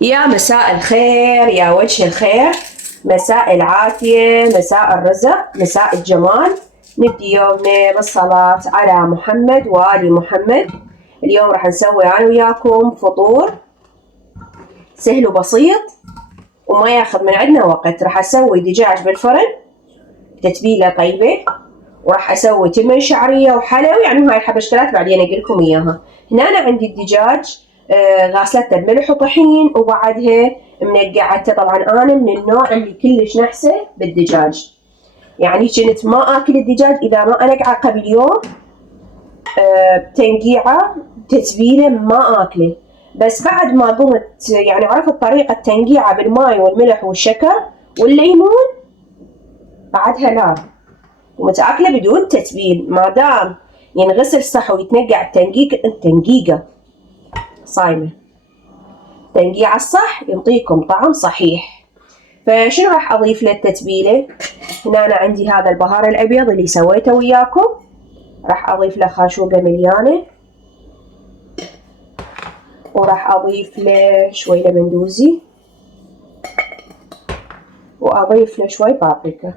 يا مساء الخير، يا وجه الخير، مساء العافية، مساء الرزق، مساء الجمال. نبدي يومنا بالصلاة على محمد وآل محمد. اليوم راح نسوي أنا وياكم فطور سهل وبسيط وما ياخذ من عندنا وقت. راح أسوي دجاج بالفرن تتبيلة طيبة، وراح أسوي تمن شعرية وحلو، يعني هاي الحبشتكنات بعدين أقولكم إياها. هنا أنا عندي الدجاج غاسلته بملح وطحين وبعدها منقعته. طبعا أنا من النوع اللي كلش نحسه بالدجاج، يعني كنت ما آكل الدجاج إذا ما أنقعه قبل يوم بتنقيعه تتبيلة ما آكله. بس بعد ما قمت يعني عرفت طريقة تنقيعه بالماء والملح والشكر والليمون، بعدها لا قمت آكله بدون تتبيل. ما دام ينغسل صح ويتنقع التنقيقة صايمة، تنقيع الصح يعطيكم طعم صحيح. فشنو راح أضيف للتتبيلة؟ هنا أنا عندي هذا البهار الأبيض اللي سويته وياكم، راح أضيف له خاشوقة مليانة، وراح أضيف له شوي لمندوزي، وأضيف له شوي بابريكا.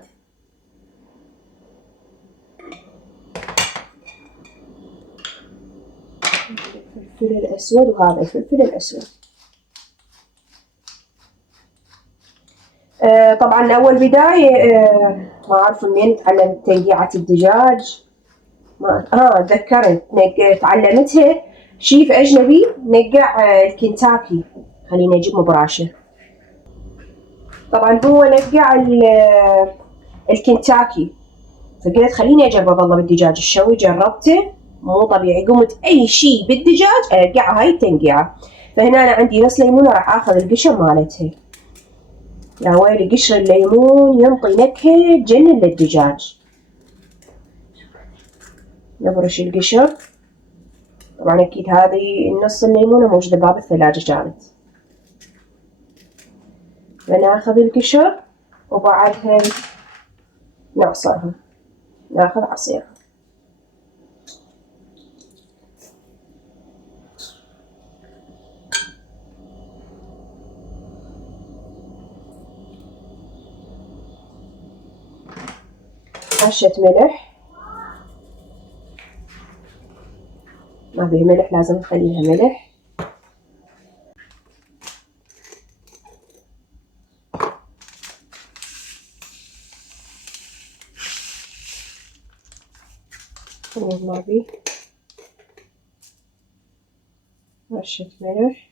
الفلفل الأسود، وهذا الفلفل الأسود. طبعا أول بداية ما أعرف منين تعلمت تنقيعة الدجاج. ما تذكرت تعلمتها شيف أجنبي نقع الكنتاكي، خليني أجيب مبراشة. طبعا هو نقع الكنتاكي، فقلت خليني أجرب والله بالدجاج الشوي. جربته مو طبيعي، قمت أي شي بالدجاج أنقعها هاي التنقيعة. فهنا أنا عندي نص ليمونة راح آخذ القشر مالتها. يا ويلي قشر الليمون ينطي نكهة تجنن للدجاج. نبرش القشر. طبعا أكيد هذه النص الليمونة موجودة باب الثلاجة كانت. بناخذ القشر وبعدها نعصرها، ناخذ عصيرها. رشة ملح، ما بيه ملح لازم نخليها ملح. ما بيه رشة ملح.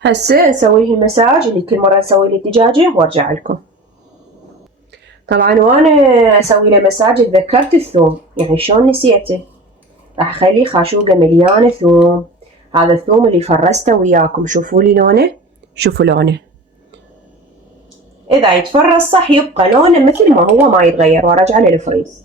هسه اسوي المساج اللي كل مرة اسوي لي الدجاجة وارجع لكم. طبعا وانا اسوي له مساج تذكرت الثوم، يعني شلون نسيته. راح اخلي خاشوقة مليانة ثوم. هذا الثوم اللي فرسته وياكم، شوفوا لي لونه، شوفوا لونه. اذا يتفرز صح يبقى لونه مثل ما هو ما يتغير، وارجعه للفريز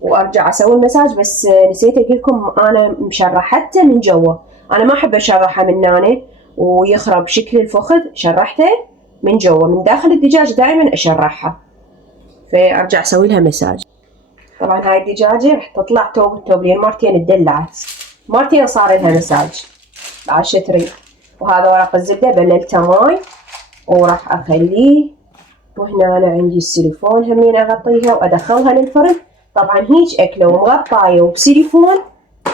وارجع اسوي المساج. بس نسيت اقول لكم انا مشرحته من جوا، انا ما احب اشرحه من هنا ويخرب شكل الفخذ. شرحته من جوا من داخل الدجاج، دائما اشرحها، فارجع اسوي لها مساج. طبعا هاي الدجاجه راح تطلع توب لين مرتين اتدلعت، مرتين صار لها مساج بعد شتري. وهذا ورق الزبده بللته ماي وراح اخليه. وهنا انا عندي السيليفون همين اغطيها وادخلها للفرن. طبعا هيج اكله ومغطايه وبسيليفون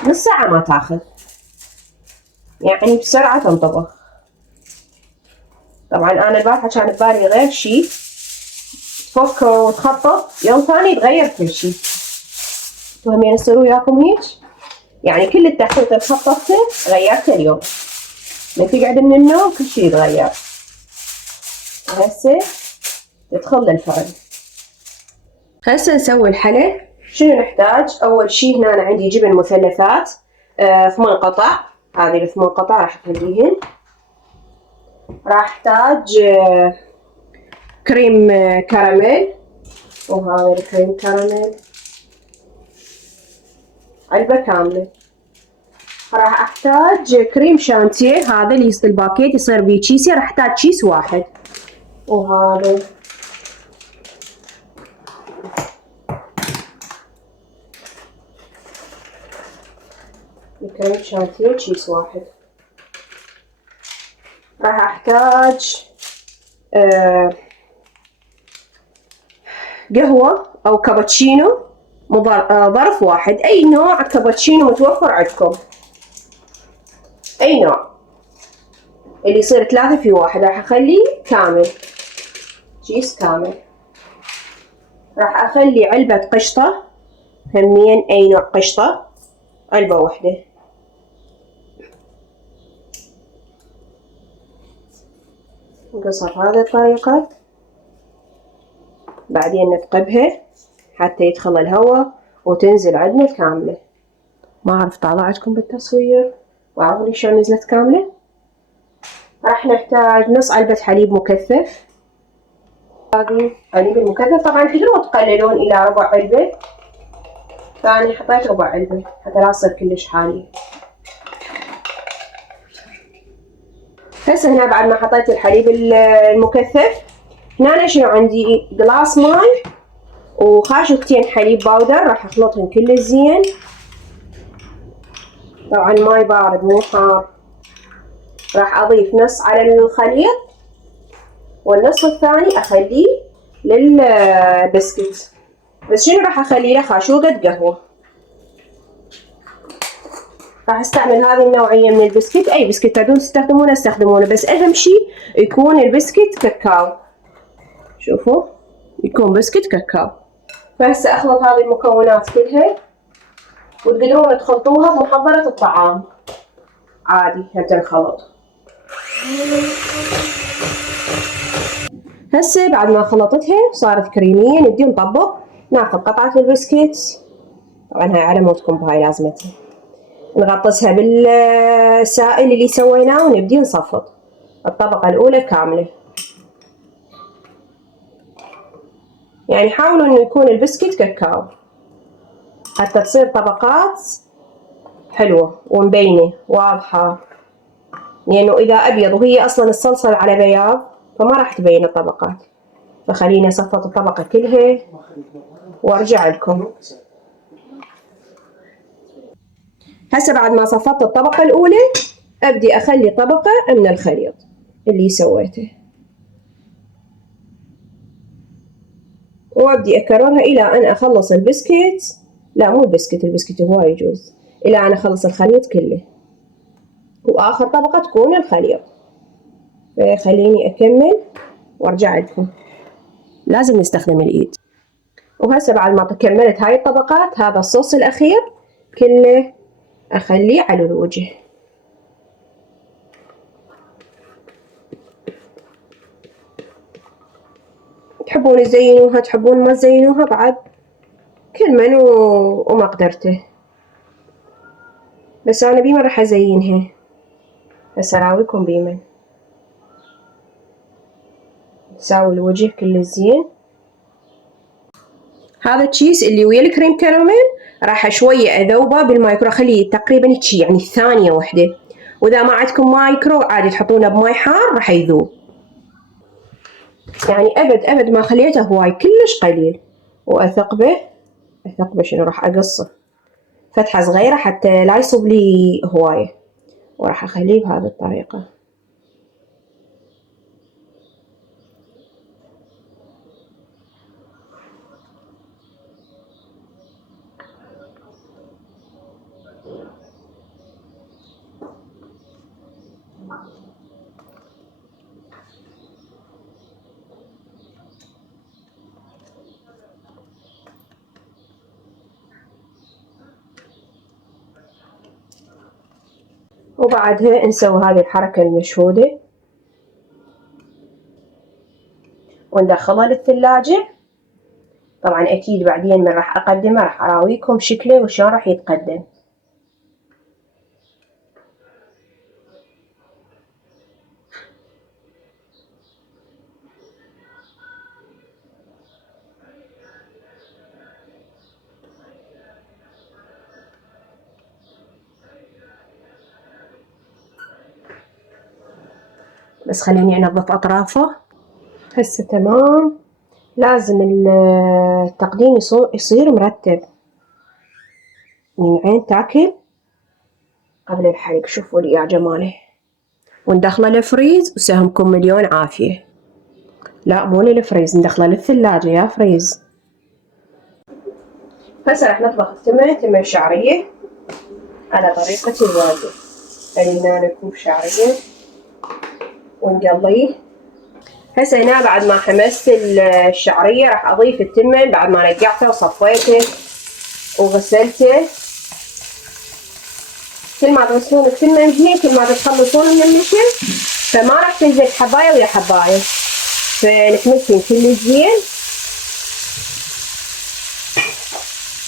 نص ساعه ما تاخذ، يعني بسرعه تنطبخ. طبعا انا البارحه كان ببالي غير شي، تفك وتخطط يوم ثاني يتغير كل شي. انتو همين يصير وياكم هيج؟ يعني كل التخطيط اللي خططته غيرته اليوم، من تقعد من النوم كل شي يتغير. هسه تدخل للفرن. هسه نسوي الحلا. شنو نحتاج؟ اول شي هنا أنا عندي جبن مثلثات 8 قطع، هذه ال8 قطع راح اخليهن. راح احتاج كريم كراميل، وهذا الكريم كراميل علبة كاملة. راح احتاج كريم شانتيه، هذا اللي الباكيت يصير بيه كيسين، راح احتاج كيس واحد. وهذا كريم شانتيه كيس واحد. راح احتاج قهوة او كابتشينو ظرف واحد، اي نوع كابتشينو متوفر عندكم، اي نوع اللي يصير 3 في 1. راح اخليه كامل، كيس كامل. راح اخلي علبة قشطة همين، اي نوع قشطة، علبة واحدة. نقصها بهذه الطريقة، بعدين نثقبها حتى يدخل الهواء وتنزل عندنا كاملة. ما اعرف طالعتكم بالتصوير، واعرفوني شلون نزلت كاملة. راح نحتاج نص علبة حليب مكثف. هذه حليب المكثف طبعا تقدرون تقللون الى ربع علبة، فأنا حطيت ربع علبة حتى لا تصير كلش حالي. هسه هنا بعد ما حطيت الحليب المكثف، هنا شنو عندي؟ قلاص ماي وخاشوقتين حليب باودر، راح اخلطهم كل زين. طبعا ماي بارد مو حار. راح اضيف نص على الخليط والنص الثاني اخليه للبسكت. بس شنو راح اخلي له؟ خاشوقة قهوة. راح استعمل هذه النوعية من البسكت، اي بسكت تبون تستخدمونه استخدمونه، بس اهم شيء يكون البسكت كاكاو. شوفوا يكون بسكت كاكاو. فهسه اخلط هذه المكونات كلها، وتقدرون تخلطوها بمحضرة الطعام عادي هم تنخلط. هسه بعد ما خلطتها صارت كريمية، نبدي نطبق. ناخذ قطعة البسكت، طبعا هاي على مودكم بهاي لازمتها، نغطسها بالسائل اللي سويناه ونبدي نصفط الطبقة الأولى كاملة. يعني حاولوا إنه يكون البسكت كاكاو حتى تصير طبقات حلوة ومبينة واضحة، لأنه إذا أبيض وهي أصلا الصلصة على بياض فما راح تبين الطبقات. فخليني أصفط الطبقة كلها وأرجع لكم. هسه بعد ما صفطت الطبقة الأولى أبدي أخلي طبقة من الخليط اللي سويته، وأبدي أكررها إلى أن أخلص البسكت. لا مو البسكت هواي يجوز، إلى أن أخلص الخليط كله، وآخر طبقة تكون الخليط. فخليني أكمل وأرجع لكم. لازم نستخدم الإيد. وهسه بعد ما كملت هاي الطبقات، هذا الصوص الأخير كله أخليه على الوجه. تحبون تزينوها تحبون ما تزينوها، بعد كل من ومقدرته. بس أنا بيمن راح أزينها. هسه أراويكم بيمن. نساوي الوجه كله زين. هذا التشيز اللي ويا الكريم كراميل راح شوية أذوبه بالمايكرو، أخليه تقريبا هيجي يعني ثانية واحدة، وإذا ما عندكم مايكرو عادي تحطونه بماي حار راح يذوب. يعني أبد ما خليته هواي، كلش قليل. وأثقبه شنو راح أقصه فتحة صغيرة حتى لا يصب لي هواية، وراح أخليه بهذه الطريقة. وبعدها نسوي هذه الحركة المشهودة وندخلها للثلاجة. طبعا أكيد بعدين من راح أقدمه راح أراويكم شكله وشلون راح يتقدم. بس خليني أنظف أطرافه. هسه تمام. لازم التقديم يصير مرتب، من عين تاكل قبل الحرق. شوفوا لي يا جماله. وندخله الفريز وسهمكم مليون عافية. لا مو للفريز، ندخله للثلاجة يا فريز. هسه راح نطبخ تمن شعرية على طريقة الوالدة. هنا كوب شعرية ونقليه. هسه هنا بعد ما حمست الشعرية راح أضيف التمن بعد ما نقعته وصفيته وغسلته. كل ما تغسلون التمن هني كل ما تخلصون من النشا، فما راح تنزل حباية ويا حباية، فنحمسهم كل زين.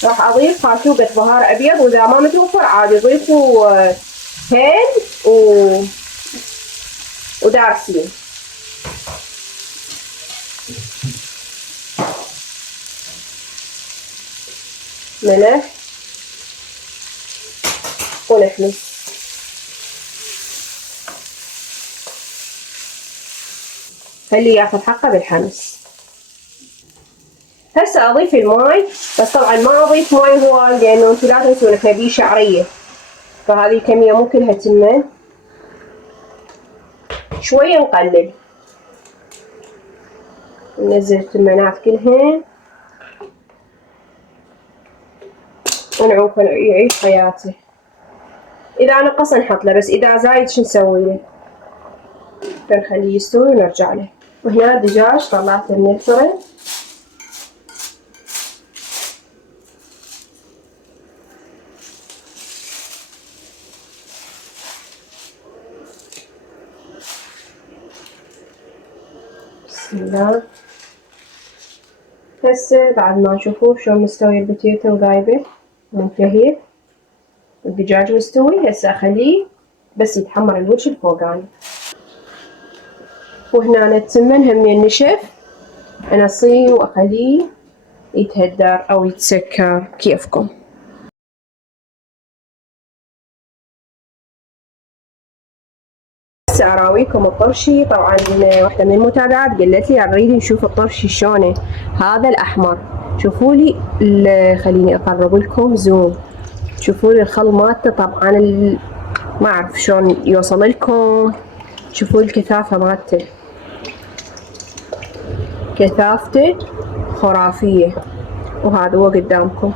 راح أضيف خاشوقة بهار أبيض، وإذا ما متوفر عادي ضيفوا هيل ودارسين. ملح ونحمس. خليه ياخذ حقه بالحمس. هسه اضيف الماي، بس طبعا ما اضيف ماي هواي لانه انتم لا تنسون احنا بيه شعريه، فهذه الكميه مو كلها تمن، شويه نقلل. ننزل التمنات كلهن ونعوفه يعيش حياته. اذا نقص نحط له، بس اذا زايد شو نسوي له؟ فنخليه يستوي ونرجع له. وهنا الدجاج طلعته من الفرن. بسم الله. هسه بعد ما تشوفوه شلون مستوي البوتيتو وذايبه منتهي، الدجاج مستوي. هسه اخليه بس يتحمر الوجه الفوقاني. وهنا التمن همين نشف، انصيه واخليه يتهدر او يتسكر كيفكم. هسه اراويكم الطرشي. طبعا واحدة من المتابعات قالت لي نريد نشوف الطرشي شلونه، هذا الاحمر. شوفوا لي خليني اقرب لكم زوم. شوفوا لي الخل مالته. طبعا ما اعرف شلون يوصل لكم. شوفوا الكثافة مالته، كثافته خرافية. وهذا هو قدامكم.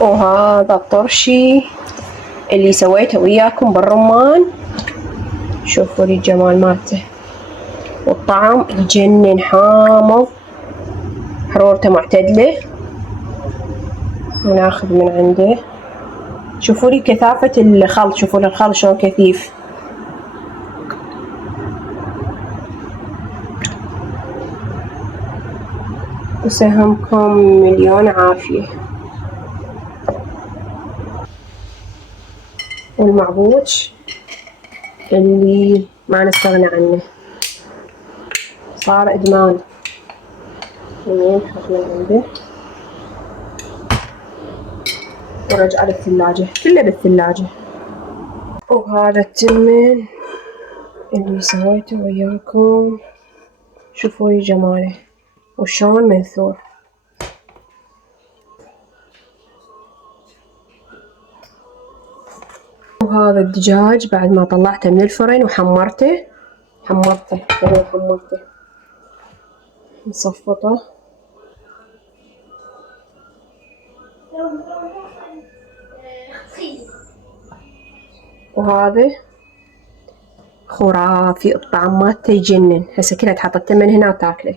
وهذا الطرشي اللي سويته وياكم بالرمان. شوفوا لي الجمال مالته، والطعم يجنن، حامض، حرورته معتدلة. وناخذ من عنده. شوفوا لي كثافة الخلط، شوفوا لي الخلط شلون كثيف. وسهمكم مليون عافية. والمعبوش اللي ما نستغنى عنه، صار إدمان. نحط من عنده ورجع للثلاجة، كله بالثلاجة. وهذا التمن اللي سويته وياكم. شوفوا لي جماله وشون منثور. وهذا الدجاج بعد ما طلعته من الفرن وحمرته نصفطه. وهذا خرافي، الطعم مالته يجنن. هسه كلها تحط التمن هنا وتاكله.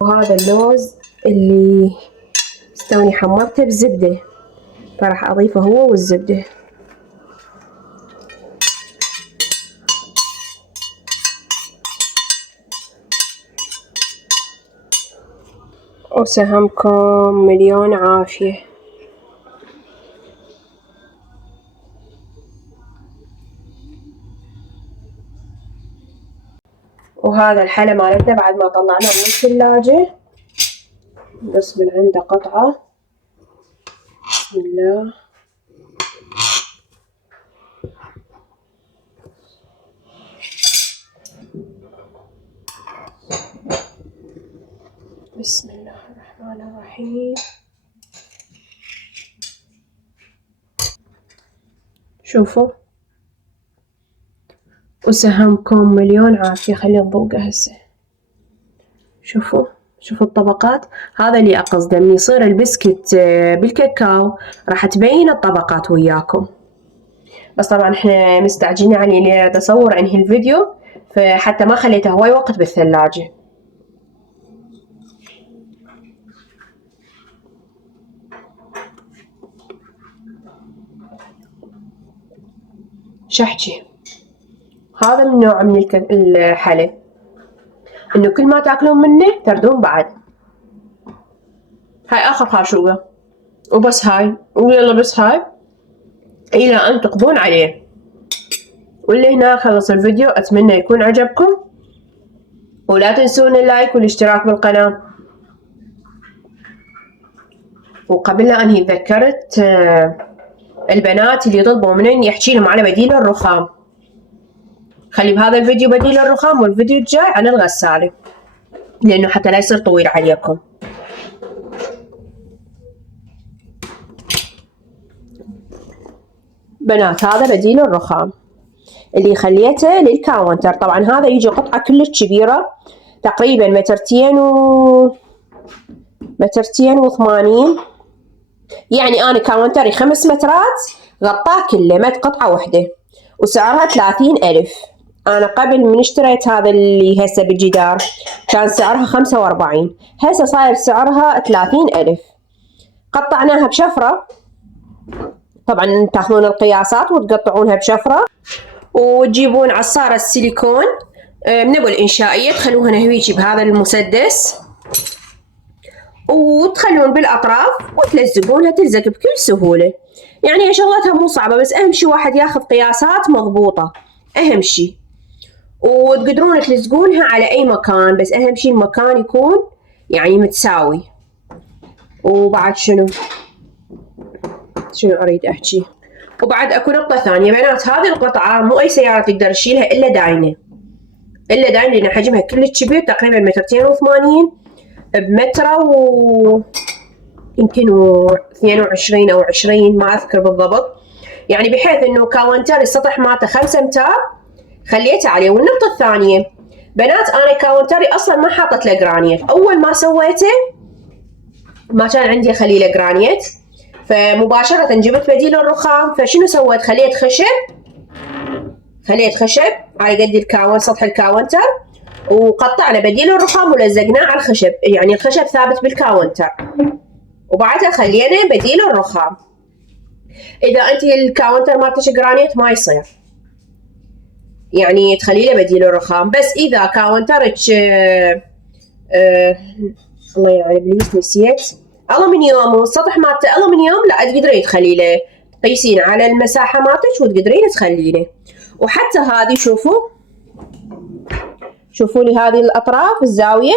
وهذا اللوز اللي استوني حمرته بزبدة، فراح اضيفه هو والزبدة. وسهمكم مليون عافية. وهذا الحلا مالتنا بعد ما طلعناه من الثلاجة، بس من عنده قطعة. بسم الله. بسم الله الرحمن الرحيم. شوفوا، وسهمكم مليون عافية. خلي نذوقه هسه. شوفوا الطبقات، هذا اللي أقصده. من يصير البسكت بالكاكاو راح تبين الطبقات وياكم. بس طبعا احنا مستعجلين يعني اني اصور انهي الفيديو، فحتى ما خليته هواي وقت بالثلاجة. شحجي هذا من نوع من الحلى، انه كل ما تاكلون منه تردون بعد. هاي اخر خاشوقة وبس هاي، ويلا بس هاي الى ان تقضون عليه. واللي هنا خلص الفيديو، اتمنى يكون عجبكم، ولا تنسون اللايك والاشتراك بالقناة. وقبل لا انهي ذكرت البنات اللي يطلبوا مني يحكي لهم على بديل الرخام. خلي بهذا الفيديو بديل الرخام، والفيديو الجاي عن الغسالة، لانه حتى لا يصير طويل عليكم. بنات هذا بديل الرخام اللي خليته للكاونتر. طبعا هذا يجي قطعة كلش كبيرة، تقريبا مترتين و80. يعني انا كاونتري 5 مترات غطاه كله، مت قطعة وحدة، وسعرها 30,000. انا قبل من اشتريت هذا اللي هسه بالجدار كان سعرها 45، هسه صاير سعرها 30,000. قطعناها بشفرة، طبعا تاخذون القياسات وتقطعونها بشفرة، وتجيبون عصارة السيليكون من ابو الانشائية، تخلوها هيجي بهذا المسدس، وتخلون بالاطراف وتلزقونها، تلزق بكل سهولة. يعني شغلتها مو صعبة، بس اهم شي واحد ياخذ قياسات مضبوطة، اهم شي. وتقدرون تلزقونها على اي مكان، بس اهم شي المكان يكون يعني متساوي. وبعد شنو اريد احكي؟ وبعد اكو نقطة ثانية بنات، هذه القطعة مو اي سيارة تقدر تشيلها الا داينة، لان حجمها كلش كبير، تقريبا 280 بمتر يمكن 22 او 20 ما اذكر بالضبط. يعني بحيث انه كاونتر السطح مالته 5 امتار خليته عليه. والنقطة الثانية بنات، انا كاونتري اصلا ما حاطت له جرانيت. اول ما سويته ما كان عندي خليله جرانيت، فمباشرة جبت بديل الرخام. فشنو سويت؟ خليت خشب على قد سطح الكاونتر، وقطعنا بديل الرخام ولزقناه على الخشب، يعني الخشب ثابت بالكاونتر، وبعدها خلينا بديل الرخام. اذا انت الكاونتر مالتش جرانيت ما يصير، يعني تخلي له بديل الرخام. بس اذا كاونترك الله يعني بليز نسيت، ألمنيوم والسطح مالته ألمنيوم، لا تقدرين تخلي له، تقيسين على المساحة مالتك وتقدرين تخلينه. وحتى هذه شوفوا لي هذه الأطراف الزاوية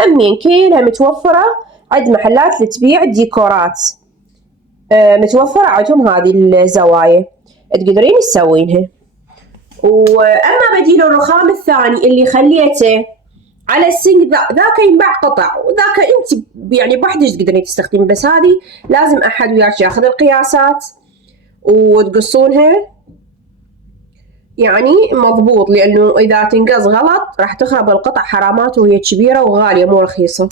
همين كلها متوفرة عند محلات اللي تبيع ديكورات، متوفرة عندهم هذه الزوايا، تقدرين تسوينها. وأما بديل الرخام الثاني اللي خليته على السنك، ذاك ينباع قطع، وذاك انت يعني بوحدك تقدرين تستخدمين، بس هذه لازم احد وياك ياخذ القياسات وتقصونها يعني مضبوط، لانه اذا تنقص غلط راح تخرب القطع حرامات، وهي كبيره وغاليه مو رخيصه.